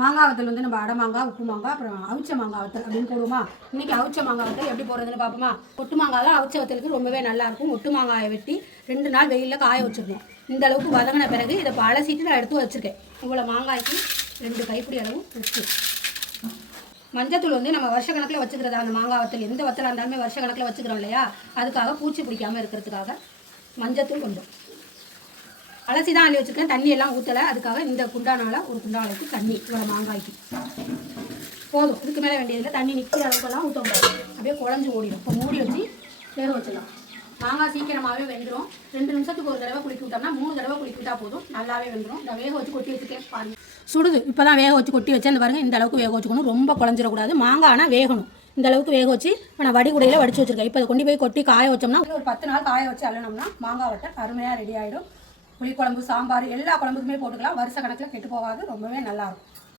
மாங்காய் வத்தல் வந்து நம்ம அடை மாங்காய், உப்பு மாங்காய், அப்புறம் அவிச்ச மாங்காய் வத்தல் அப்படின்னு போடுவோமா. இன்றைக்கி அவிச்ச மாங்காய் வத்தல் எப்படி போடுறதுன்னு பார்ப்போமா. ஒட்டு மாங்காய் தான் அவிச்ச வத்தலுக்கு ரொம்பவே நல்லாயிருக்கும். ஒட்டு மாங்காயை வெட்டி 2 நாள் வெயிலில் காய வச்சுருக்கோம். இந்த அளவுக்கு வதங்கின பிறகு இதை அலசிட்டு நான் எடுத்து வச்சுருக்கேன். இவ்வளோ மாங்காய்க்கு 2 கைப்பிடி அளவு உப்பு. மஞ்சத்தூள் வந்து நம்ம வருஷ கணக்கில் வச்சுக்கிறதா. அந்த மாங்காய் வத்தல் எந்த வத்தலாக இருந்தாலுமே வருஷ கணக்கில் வச்சுக்கிறோம் இல்லையா, அதுக்காக பூச்சி பிடிக்காமல் இருக்கிறதுக்காக மஞ்சத்தூள் கொஞ்சம் அலசி தான் அள்ளி வச்சுருக்கேன். தண்ணி எல்லாம் ஊற்றலை. அதுக்காக இந்த குண்டானால் ஒரு குண்டாலைக்கு தண்ணி இவ்வளோ மாங்காய்க்கு போதும். இதுக்கு மேலே வேண்டியதில்லை. தண்ணி நிற்கிற அளவுக்கெல்லாம் ஊற்ற முடியாது, அப்படியே குழஞ்சி ஓடிடும். இப்போ மூடி வச்சு வேக வச்சிடலாம். மாங்காய் சீக்கிரமாகவே வெந்துடும். 2 நிமிஷத்துக்கு ஒரு தடவை குளிக்க விட்டோம்னா 3 தடவை குளிக்க விட்டால் போதும், நல்லாவே வெந்துடும். இந்த வேக வச்சு கொட்டி வச்சுக்கேன் பாருங்க. சுடுது. இப்போ தான் வேக வச்சு கொட்டி வச்சேன். இந்த பாருங்கள், இந்த அளவுக்கு வேக வச்சுக்கணும். ரொம்ப குழஞ்சிடக்கூடாது. மாங்காய் ஆனால் வேகணும். இந்த அளவுக்கு வேக வச்சு இப்போ நான் வடிகுடையில் வடிச்சு வச்சுருக்கேன். இப்போ அதை கொண்டு போய் கொட்டி காய வச்சோம்னா ஒரு 10 நாள் காய வச்சு அள்ளனோம்னா மாங்காய் வட்டை அருமையாக ரெடி ஆகிடும். புளிக்குழம்பு, சாம்பார் எல்லா குழம்புக்குமே போட்டுக்கலாம். வருஷ கணக்கில் கெட்டு போகாது. ரொம்பவே நல்லாயிருக்கும்.